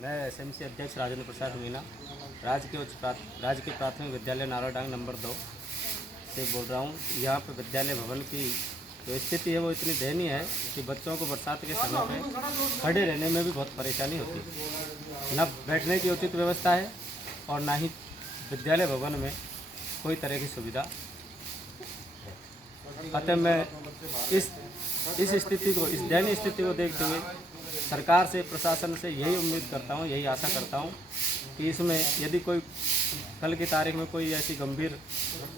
मैं एसएमसी अध्यक्ष राजेंद्र प्रसाद मीना राजकीय प्राथमिक विद्यालय नाराडांग नंबर 2 से बोल रहा हूँ। यहाँ पर विद्यालय भवन की जो स्थिति है वो इतनी दयनीय है कि बच्चों को बरसात के समय पे खड़े रहने में भी बहुत परेशानी होती है। न बैठने की उचित व्यवस्था है और ना ही विद्यालय भवन में कोई तरह की सुविधा है। अतः मैं इस स्थिति को, इस दयनीय स्थिति को देखते हुए सरकार से, प्रशासन से यही उम्मीद करता हूँ, यही आशा करता हूँ कि इसमें यदि कोई कल की तारीख में कोई ऐसी गंभीर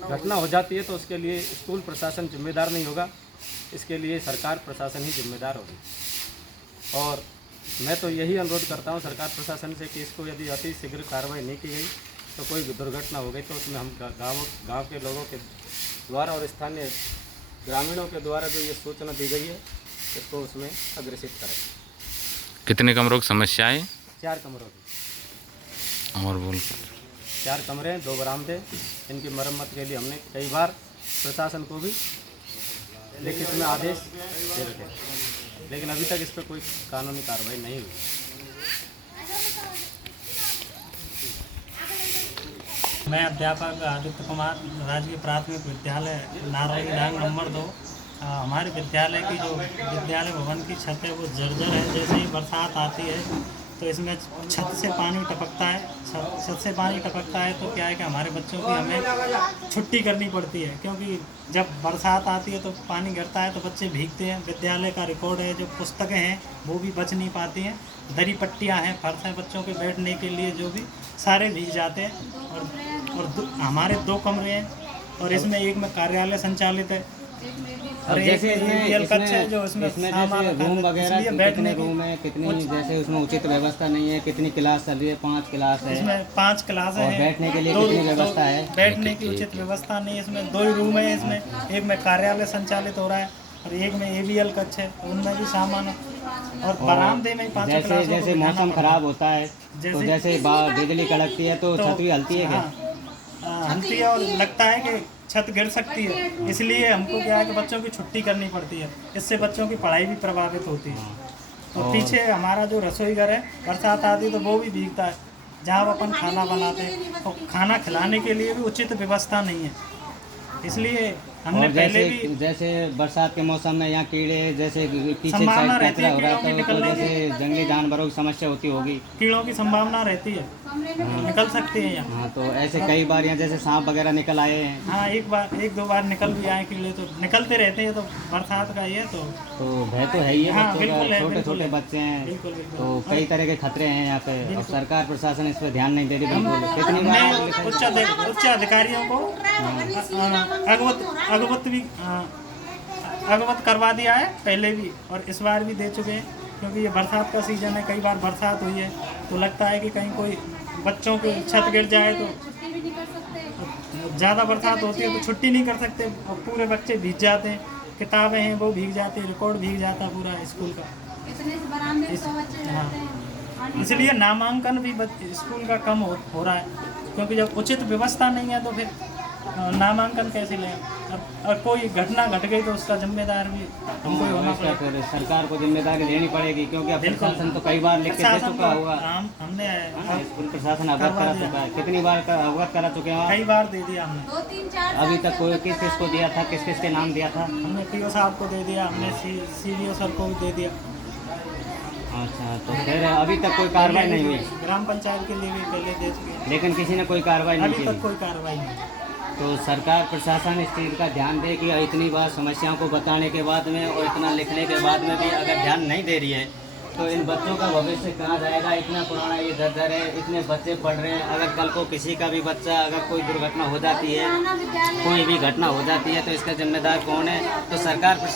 घटना हो जाती है तो उसके लिए स्कूल प्रशासन जिम्मेदार नहीं होगा, इसके लिए सरकार प्रशासन ही जिम्मेदार होगी। और मैं तो यही अनुरोध करता हूँ सरकार प्रशासन से कि इसको यदि अति शीघ्र कार्रवाई नहीं की गई तो कोई दुर्घटना हो गई तो उसमें हम गाँव के लोगों के द्वारा और स्थानीय ग्रामीणों के द्वारा जो ये सूचना दी गई है इसको उसमें अग्रेसित करें। कितने कमरों की समस्या है? 4 कमरों की। और बोल 4 कमरे हैं, 2 बरामदे। इनकी मरम्मत के लिए हमने कई बार प्रशासन को भी लिखित में आदेश दे रखे, लेकिन अभी तक इस पर कोई कानूनी कार्रवाई नहीं हुई। मैं अध्यापक आदित्य कुमार, राजकीय प्राथमिक विद्यालय नारायण नंबर 2। हमारे विद्यालय की जो विद्यालय भवन की छत है वो जर्जर है। जैसे ही बरसात आती है तो इसमें छत से पानी टपकता है। छत से पानी टपकता है तो क्या है कि हमारे बच्चों की हमें छुट्टी करनी पड़ती है, क्योंकि जब बरसात आती है तो पानी गिरता है तो बच्चे भीगते हैं। विद्यालय का रिकॉर्ड है, जो पुस्तकें हैं वो भी बच नहीं पाती हैं। दरी पट्टियाँ हैं, फर्श हैं बच्चों के बैठने के लिए, जो भी सारे भीग जाते हैं। और हमारे 2 कमरे हैं और इसमें एक में कार्यालय संचालित है और जैसे इसमें जो जैसे रूम वगैरह कितने रूम है, कितनी जैसे उसमें उचित व्यवस्था नहीं है, कितनी क्लास चल रही है? 5 क्लास है। इसमें 5 क्लास है। बैठने के लिए कितनी व्यवस्था है? बैठने की उचित व्यवस्था नहीं है। इसमें 2 ही रूम है। इसमें एक में कार्यालय संचालित हो रहा है और एक में ABL कक्ष है, उनमें भी सामान है। और बरामदे में 5 क्लास। जैसे मौसम खराब होता है तो जैसे बिजली कड़कती है तो छत भी हलती है क्या? हलती है और लगता है कि छत गिर सकती है, इसलिए हमको क्या है कि बच्चों की छुट्टी करनी पड़ती है। इससे बच्चों की पढ़ाई भी प्रभावित होती है। तो पीछे हमारा जो रसोई घर है, बरसात आती तो वो भी भीगता है, जहाँ अपन खाना बनाते हैं। तो खाना खिलाने के लिए भी उचित व्यवस्था नहीं है, इसलिए हमने पहले भी जैसे बरसात के मौसम में यहाँ कीड़े जैसे पीछे साइड कचरा हो रहा है तो जैसे जंगली जानवरों की समस्या होती होगी। कीड़ों की संभावना रहती है, निकल सकते हैं यहाँ। हाँ, तो ऐसे कई बार यहाँ जैसे सांप वगैरह निकल आए हैं। हाँ, 1-2 बार निकल भी आए कीड़े, तो निकलते रहते हैं। तो बरसात का ये तो भय तो है ही है। हाँ, छोटे छोटे बच्चे हैं तो कई तरह के खतरे हैं यहाँ पे। और सरकार प्रशासन इस पर ध्यान नहीं दे रही बिल्कुल। कितनी बार उच्च अधिकारियों को अवगत करवा दिया है पहले भी, और इस बार भी दे चुके हैं, क्योंकि ये बरसात का सीज़न है। कई बार बरसात हुई है तो लगता है कि कहीं कोई बच्चों की छत गिर जाए तो ज़्यादा बरसात होती है तो छुट्टी नहीं कर सकते और पूरे बच्चे भीग जाते हैं। किताबें हैं वो भीग जाती है, रिकॉर्ड भीग जाता है पूरा स्कूल का। हाँ, इसलिए नामांकन भी स्कूल का कम हो रहा है, क्योंकि जब उचित व्यवस्था नहीं है तो फिर नामांकन कैसे लें। और कोई घटना घट गई तो उसका जिम्मेदार भी हमको ही होना पड़ेगा। फिर सरकार को जिम्मेदारी लेनी पड़ेगी, क्योंकि प्रशासन तो कई बार लिख के दे चुका होगा। हमने स्कूल प्रशासन अवगत करा चुका है। कितनी बार अवगत करा चुके हैं? कई बार दे दिया हमने। अभी तक कोई किस को दिया था, किस के नाम दिया था? हमने PO साहब को दे दिया, हमने CDO सर को भी दे दिया। अच्छा, तो फिर अभी तक कोई कार्रवाई नहीं हुई? ग्राम पंचायत के लिए भी पहले दे चुके, लेकिन किसी ने कोई कार्रवाई नहीं की। अभी तक कोई कार्रवाई नहीं। तो सरकार प्रशासन इस चीज़ का ध्यान दे कि इतनी बार समस्याओं को बताने के बाद में और इतना लिखने के बाद में भी अगर ध्यान नहीं दे रही है तो इन बच्चों का भविष्य कहाँ जाएगा? इतना पुराना ये दर्जर है, इतने बच्चे पढ़ रहे हैं। अगर कल को किसी का भी बच्चा अगर कोई दुर्घटना हो जाती है, कोई भी घटना हो जाती है तो इसका जिम्मेदार कौन है? तो सरकार